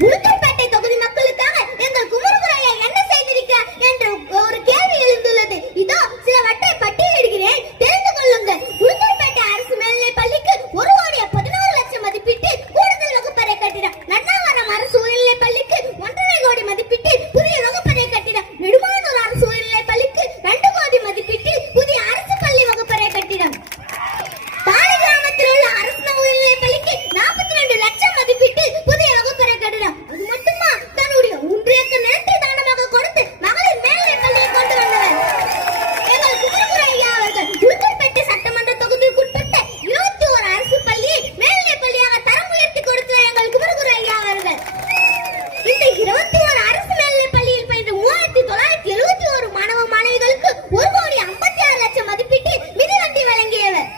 உளுந்தூர்பேட்டை தொகுதி மக்களுக்காக எங்கள் குமரகுரு ஐயா என்ன செய்திருக்கிறார் என்ற ஒரு கேள்வி எழுந்துள்ளது. இதோ சிலவற்றை பட்டியலிடுகிறேன், தெரிந்து கொள்ளுங்கள். உளுந்தூர்பேட்டை அரசு மேல்நிலைப் பள்ளிக்கு 1,14,00,000 மதிப்பீட்டில் கூடுதல் வகுப்பறை கட்டிடம். நன்னாவரம் அரசு உயர்நிலைப் பள்ளிக்கு 1,50,00,000 கோடி மதிப்பீட்டில் புதிய வகுப்பறை கட்டிடம். நெடுமானூர் அரசு உயர்நிலைப் பள்ளிக்கு 2 கோடி மதிப்பீட்டில் புதிய அரசு பள்ளி வகுப்பறை கட்டிடம். தாழை கிராமத்தில் உள்ள அரசு உயர்நிலைப் பள்ளிக்கு 42 லட்சம் மதிப்பீட்டில் புதிய வகுப்பறை கட்டிடம். அது மட்டுமா, தன்னுடைய 3 ஏக்கர் நிலத்தை தானமாக கொடுத்து மகளிர் மேல்நிலைப் பள்ளியை கொண்டு வந்தவர் எங்கள் குமரகுரு ஐயா அவர்கள். உளுந்தூர்பேட்டை சட்டமன்ற தொகுதிக்குட்பட்ட 21 அரசு பள்ளியை மேல்நிலைப் பள்ளியாக தரம் உயர்த்தி கொடுத்தவர் எங்கள் குமரகுரு ஐயா அவர்கள். இந்த 21 அரசு மேல்நிலைப் பள்ளியில் பயின்ற 3,971 மாணவ மாணவிகளுக்கு 1,56,00,000 மதிப்பீட்டில் மிதிவண்டி வழங்கியவர்.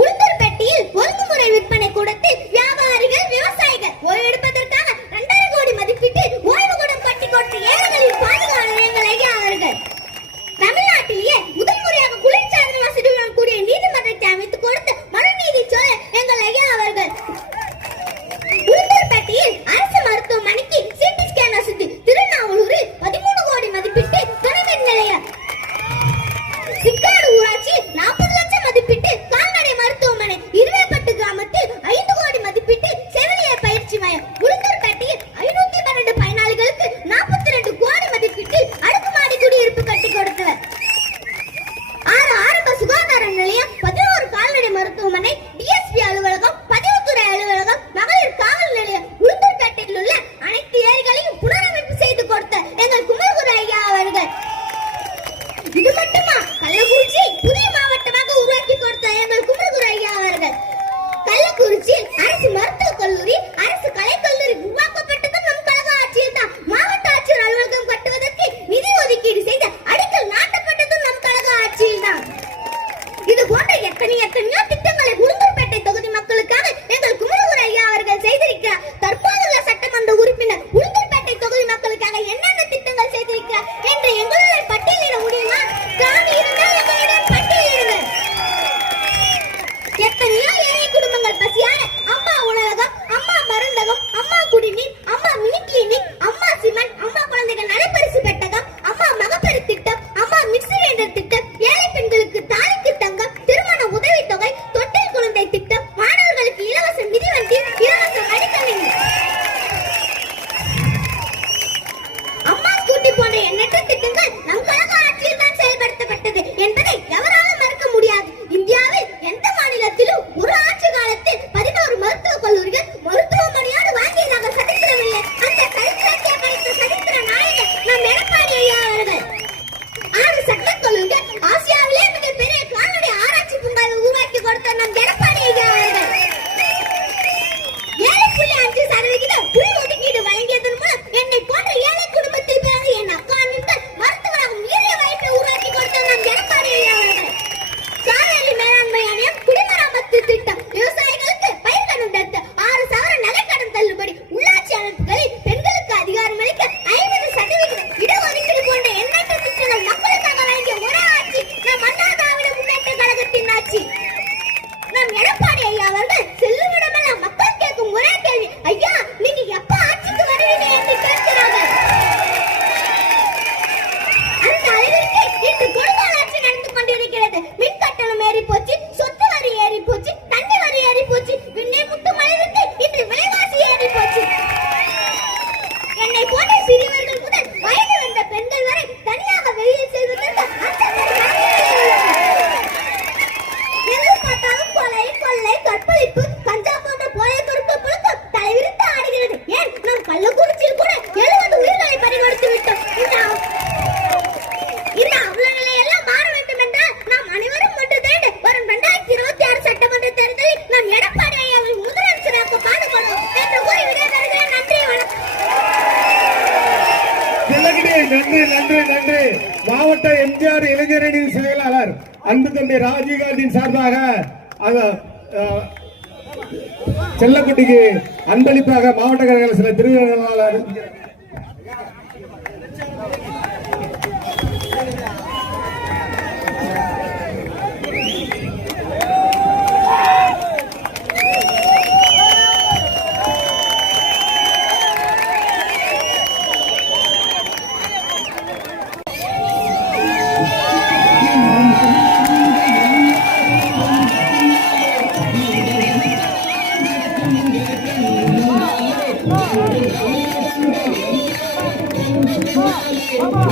உளுந்தூர்பேட்டையில் ஒழுங்குமுறை விற்பனை கூடத்தில் வியாபாரிகள், விவசாயிகள் ஓய்வெடுப்பதற்காக 2,500 கோடி மதிப்பீட்டில் ஓய்வு கூடம் கட்டி கொடுத்த ஏழைகளின் பாதுகாவலர் எங்கள் ஐயா அவர்கள். தமிழ்நாட்டிலேயே முதல் முறையாக குளிர்சாதன வசதியுடன் கூடிய நீதிமன்றத்தை அமைத்துக் கொடுத்த மனுநீதி சோழர் எங்கள் ஐயா அவர்கள். உளுந்தூர்பேட்டையில் அரசு மருத்துவமனைக்கு சிடி ஸ்கேன் வசதி. திருநாவலூரில் 13 கோடி மதிப்பீட்டில் கணவன் நிலையம். சிக்காடு ஊராட்சியில் 40 லட்சம் மதிப்பீட்டில் கால்நடை மருத்துவமனை. இருவேப்பட்டு கிராமத்தில் 5 கோடி மதிப்பீட்டில் செவிலியர் பயிற்சி மையம். உளுந்தூர்பேட்டையில் 512 பயனாளிகளுக்கு 42 கோடி மதிப்பீட்டில் அடுக்குமாடி குடியிருப்பு கட்டி கொடுத்தவர். 6 ஆரம்ப சுகாதார நிலையம், 11 கால்நடை மருத்துவமனை, டிஎஸ்பி அலுவலகம், பதிவுத்துறை அலுவலகம், மகளிர் காவல் நிலையம். உளுந்தூர்பேட்டையில் உள்ள அனைத்து ஏரிகளையும் புனரமைப்பு செய்து கொடுத்த எங்கள் குமரகுரு ஐயா அவர்கள். இது மட்டுமா, கள்ளக்குறிச்சி புதிய மாவட்டமாக உருவாக்கி கொடுத்த எங்கள் குமரகுரு ஐயா அவர்கள். கள்ளக்குறிச்சியில் அரசு மருத்துவக் கல்லூரி, அரசு கலைக்கல்லூரி உருவாக்கப்பட்டதும் நம் கழக ஆட்சியில் தான். மாவட்ட ஆட்சியர் அலுவலகம் கட்டுவதற்கு நிதி ஒதுக்கீடு செய்து அடிக்கல் நாட்டப்பட்டதும் நம் கழக ஆட்சியில் தான். இது போன்ற எத்தனையோ திட்டங்களை உளுந்தூர்பேட்டை தொகுதி மக்களுக்காக எங்கள் குமரகுரு ஐயா அவர்கள் செய்திருக்கிறார். தற்போதுள்ள சட்டமன்ற உறுப்பினர் உளுந்தூர்பேட்டை தொகுதி மக்களுக்காக என்னென்ன திட்டங்கள் செய்திருக்கிறார் என்று எங்களுடன் பட்டியலிட முடியுமா? காணி இருந்தால் எங்களுடன் பட்டியலிடுங்கள். எத்தனையோ ஏழை குடும்பங்கள் பசியான அம்மா உணவகம், அம்மா மருந்தகம், அம்மா குடிநீர், அம்மா மினி கிளினிக், அம்மா சிமெண்ட், அம்மா குழந்தைகள் நடைபரிசு பெட்டகம், அம்மா மகப்பேறு திட்டம், அம்மா மிக்சி கிரைண்டர் திட்டம், ஏழை பெண்களுக்கு தாலிக்கு தங்கம், திருமண உதவித்தொகை, தொட்டில் குழந்தை திட்டம், மாணவர்களுக்கு இலவச மிதிவண்டி, இலவச மடிக்கணினி, அம்மா ஸ்கூட்டி போன்ற எண்ணற்ற திட்டங்கள் நம் கழக ஆட்சியில் தான் செயல்படுத்தப்பட்டது என்பதை எவராலும் மறக்க முடியாது. இந்தியாவில் எந்த மாநிலத்திலும் ஒரு ஆட்சி காலத்தில் 11 மருத்துவக் கல்லூரிகள் மருத்துவமனையோடு வாங்கியதாக சரித்திரமில்லை. அந்த சரித்திரத்தை படைத்த சரித்திர நாயகர் நம் எடப்பாடி ஐயா அவர்கள். 6 சட்டக் கல்லூரிகள், ஆசியாவிலே மிகப்பெரிய கால்நடை ஆராய்ச்சி பூங்காவை உருவாக்கி கொடுத்த நம் எடப்பாடி ஐயா அவர்கள். 7.5% உள் ஒதுக்கீடு வழங்கியதன் மூலம் என்னை போன்ற ஏழை குடும்பத்தில் பிறந்த என் அக்கா அண்ணன்கள் மருத்துவராகும் உயரிய வாய்ப்பை உருவாக்கி கொடுத்த நம் எடப்பாடி ஐயா அவர்கள். காவேரி மேலாண்மை ஆணையம், குடிமராமத்து திட்டம், விவசாயிகளுக்கு பயிர்க்கடன் ரத்து, 6 சவர நகைக்கடன் தள்ளுபடி, உள்ளாட்சி அமைப்புகளில் பெண்களுக்கு அதிகாரம் அளிக்க 50% இடஒதுக்கீடு போன்ற எண்ணற்ற திட்டங்கள் மக்களுக்காக வழங்கிய ஒரே ஆட்சி நம் அண்ணா திராவிட முன்னேற்ற கழகத்தின் ஆட்சி. நம் எடப்பாடி ஐயா அவர்கள் செல்லுமிடமெல்லாம் மக்கள் கேட்கும் ஒரே கேள்வி, ஐயா நீங்க எப்ப ஆட்சிக்கு வருவீங்க என்று கேட்கிறார்கள். அந்த அளவிற்கு இன்று கொடுங்கோல் ஆட்சி நடந்து கொண்டிருக்கிறது. மின் கட்டணம் ஏறி போச்சு, சொத்து வரி ஏறி போச்சு, தண்ணி வரி ஏறி போச்சு, விண்ணை முட்டும் அளவிற்கு இன்று விலைவாசி ஏறி போச்சு. என்னை போன்ற சிறியவர்கள் முதல் வயது வந்த பெண்கள் வரை தனியாக வெளியில் செல்வதற்கு எங்கு பார்த்தாலும் கொலை, கொள்ளை, கற்பழிப்பு, கஞ்சா போன்ற போதை பொருட்கள் புழக்கம் தலைவிரித்து ஆடுகிறது. ஏன், நம் கள்ளக்குறிச்சியில் கூட 70 உயிர்களை பறிகொடுத்து விட்டோம். இந்த அவல நிலையெல்லாம் மாற வேண்டும் என்றால் நாம் அனைவரும் ஒன்று திரண்டு வரும் 2026 சட்டமன்ற தேர்தலில் நாம் எடப்பாடி ஐயாவை முதலமைச்சராக பாடுபடுவோம் என்று கூறி விடைபெறுகிறேன். நன்றி, வணக்கம். நன்றி. மாவட்ட எம்ஜிஆர் இளைஞரணி செயலாளர் அன்பு தம்பி ராஜீவ்காந்தியின் சார்பாக செல்லக்குட்டிக்கு அன்பளிப்பாக மாவட்ட கழக சில திருவிழாளர் ஆமா